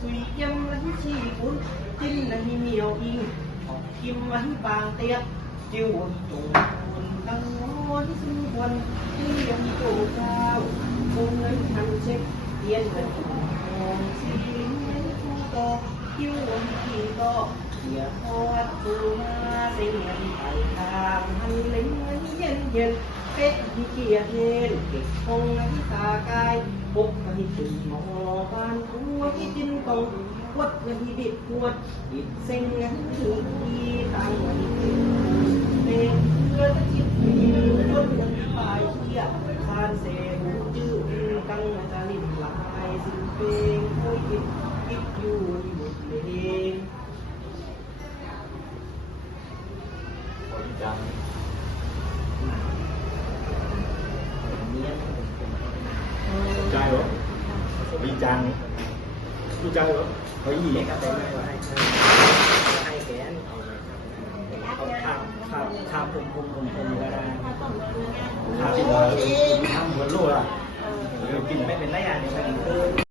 สุยยำละชีกุนจิ้นละเหนียวอิงกิมละปางเตียจิวตุงคนตั้งวันซึ่งวันที่ยังโตเจ้าคงเงินทันเช็คเตียนเงินทองสีลิ้นเงินคู่ต่อคิววันที่ต่อเสียพอดตัวมาเสียเงินไปทางหันเล่นเงินเย็นเย็นเป็ดที่เกียร์เย็นเก็บคงในตากายพกให้ถึงหมอบ้านหัวที่จินตองวัดเงินที่ดิดปวดดิดเซ็งเงินถึงที่ตั้งไว้ถึงเป็นเพื่อนคิดมีคนเงินปลายเที่ยทานเสหูจื้อตั้งตาลิบลายสิ่งเป็นโอ้ยคิดอยู่หมดเลย จังใจเหรอดีจังดูใจเหรอเฮ้ยเด็กก็เป็นไม่ไหวให้แขนเอาทำผมก็ได้ทำที่ว่าทำเหมือนลูกอ่ะกินไม่เป็นไรอ่ะเนี่ยมันคือ